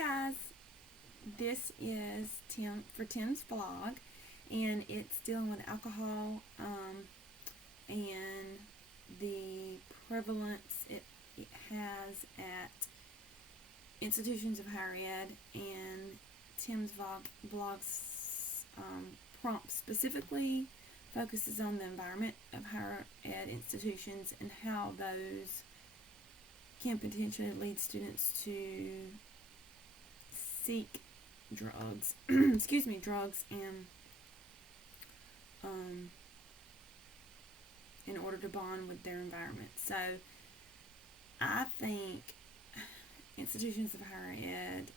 guys, this is Tim for Tim's vlog, and it's dealing with alcohol and the prevalence it has at institutions of higher ed. And Tim's vlog's prompt specifically focuses on the environment of higher ed institutions and how those can potentially lead students to seek drugs, drugs um, in order to bond with their environment. So I think institutions of higher ed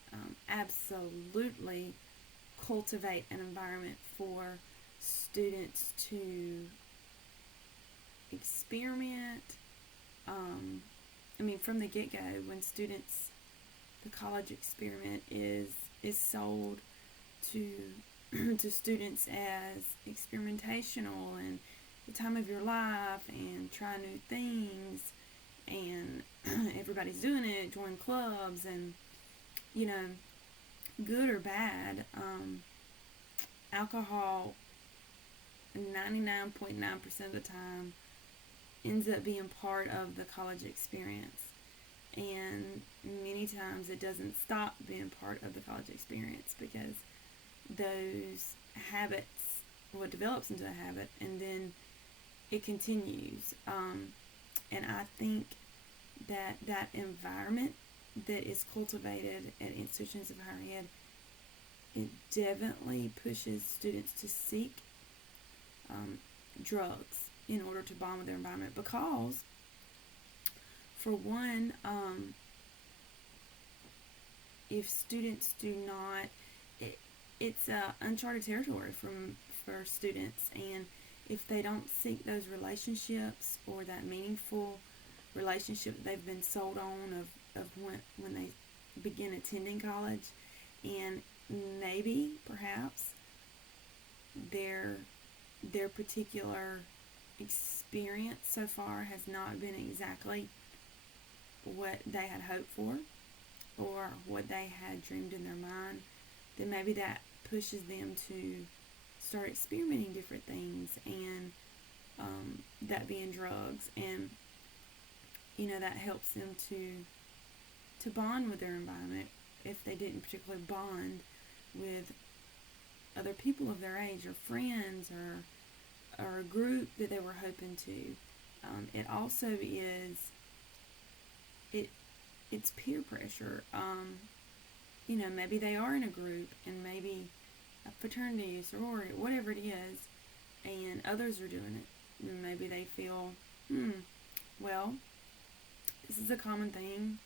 absolutely cultivate an environment for students to experiment. From the get-go, when students, the college experiment is sold to to students as experimentational and the time of your life and try new things, and everybody's doing it, join clubs, and good or bad, alcohol 99.9% of the time ends up being part of the college experience. And many times it doesn't stop being part of the college experience because those habits, what develops into a habit, and then it continues. And I think that environment that is cultivated at institutions of higher ed, it definitely pushes students to seek drugs in order to bond with their environment, because for one, if students do not, it's uncharted territory for students, and if they don't seek those relationships or that meaningful relationship that they've been sold on of when they begin attending college, and maybe perhaps their particular experience so far has not been exactly what they had hoped for or what they had dreamed in their mind, then maybe that pushes them to start experimenting different things, and that being drugs, and that helps them to bond with their environment if they didn't particularly bond with other people of their age or friends or a group that they were hoping to. It also is it's peer pressure. Maybe they are in a group, and maybe a fraternity, a sorority, whatever it is, and others are doing it. And maybe they feel, well, this is a common thing.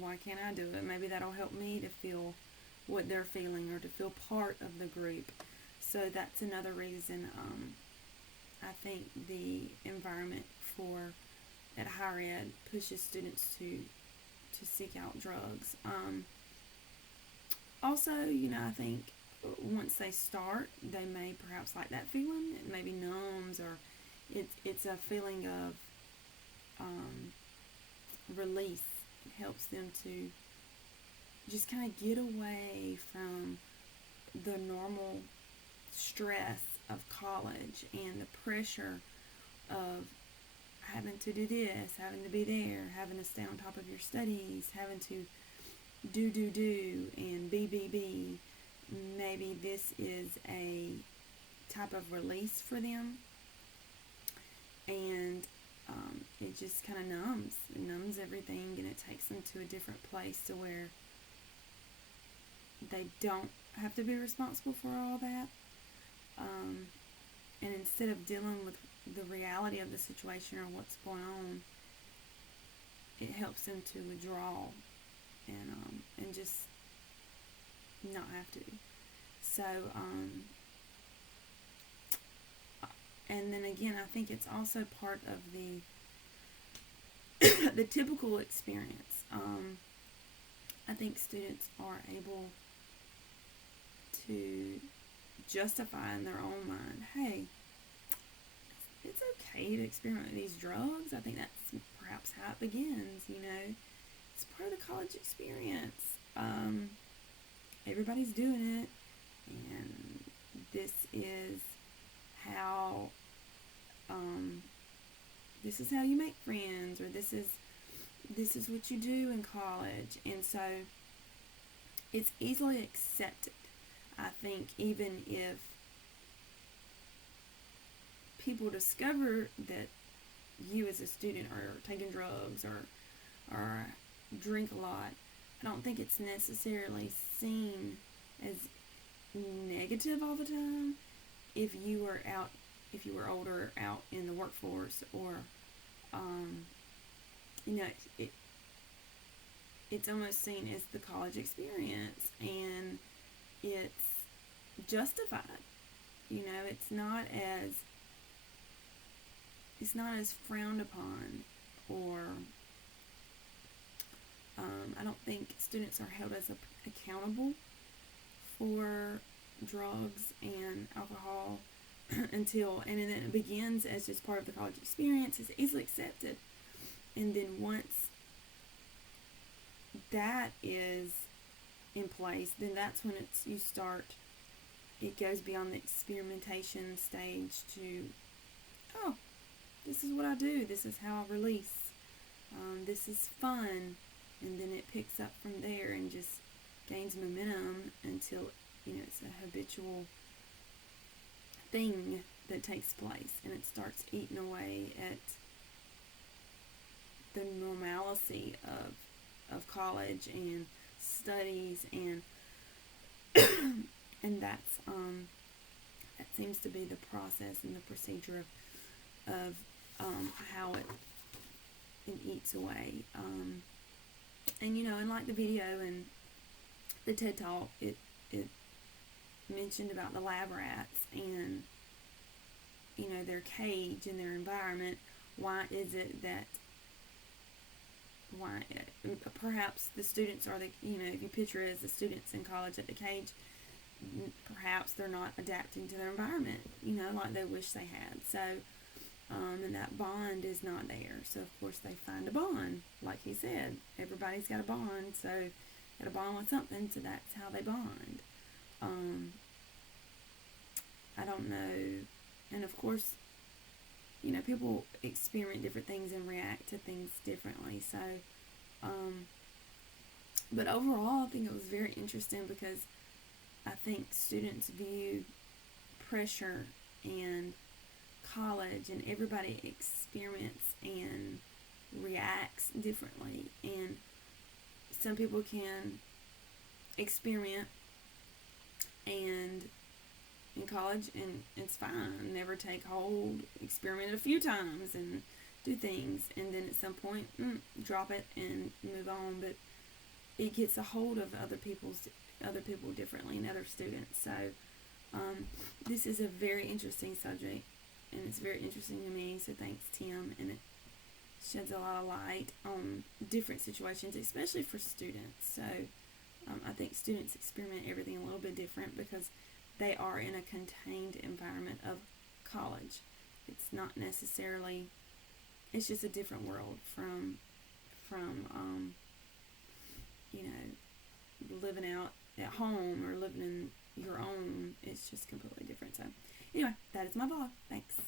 Why can't I do it? Maybe that'll help me to feel what they're feeling or to feel part of the group. So that's another reason I think the environment at higher ed pushes students to seek out drugs. Also, I think once they start, they may perhaps like that feeling. It maybe numbs, or it's a feeling of release. It helps them to just kind of get away from the normal stress of college and the pressure of having to do this, having to be there, having to stay on top of your studies, having to do and be. Maybe this is a type of release for them, and it just kind of numbs everything, and it takes them to a different place to where they don't have to be responsible for all that. And instead of dealing with the reality of the situation or what's going on, it helps them to withdraw and just not have to. So, and then again, I think it's also part of the typical experience. I think students are able to justify in their own mind, hey, it's okay to experiment with these drugs. I think that's perhaps how it begins, it's part of the college experience. Everybody's doing it, and this is how this is how you make friends, or this is what you do in college. And so it's easily accepted. I think even if people discover that you as a student are taking drugs or drink a lot, I don't think it's necessarily seen as negative all the time if you were older, out in the workforce, or it's almost seen as the college experience, and it's justified. It's not as frowned upon, or I don't think students are held as accountable for drugs and alcohol and then it begins as just part of the college experience. It's easily accepted, and then once that is in place, then that's when it goes beyond the experimentation stage to, oh, this is what I do, this is how I release, this is fun, and then it picks up from there and just gains momentum until it's a habitual thing that takes place, and it starts eating away at the normalcy of college and studies, and and that seems to be the process and the procedure of how it eats away. And like the video and the TED Talk, it mentioned about the lab rats and their cage and their environment. Why is it that perhaps the students are if you picture it as the students in college at the cage, perhaps they're not adapting to their environment like they wish they had. So and that bond is not there, so of course they find a bond. Like he said, everybody's got a bond, so got a bond with something, so that's how they bond. I don't know, and of course people experience different things and react to things differently. So but overall I think it was very interesting, because I think students view pressure and college, and everybody experiments and reacts differently, and some people can experiment and in college and it's fine, never take hold, experiment a few times and do things, and then at some point drop it and move on. But it gets a hold of other people differently, and other students. So this is a very interesting subject, and it's very interesting to me, so thanks, Tim. And it sheds a lot of light on different situations, especially for students. So I think students experiment everything a little bit different, because they are in a contained environment of college. It's not necessarily, it's just a different world from living out at home or living in your own. It's just completely different. So anyway, that is my blog. Thanks.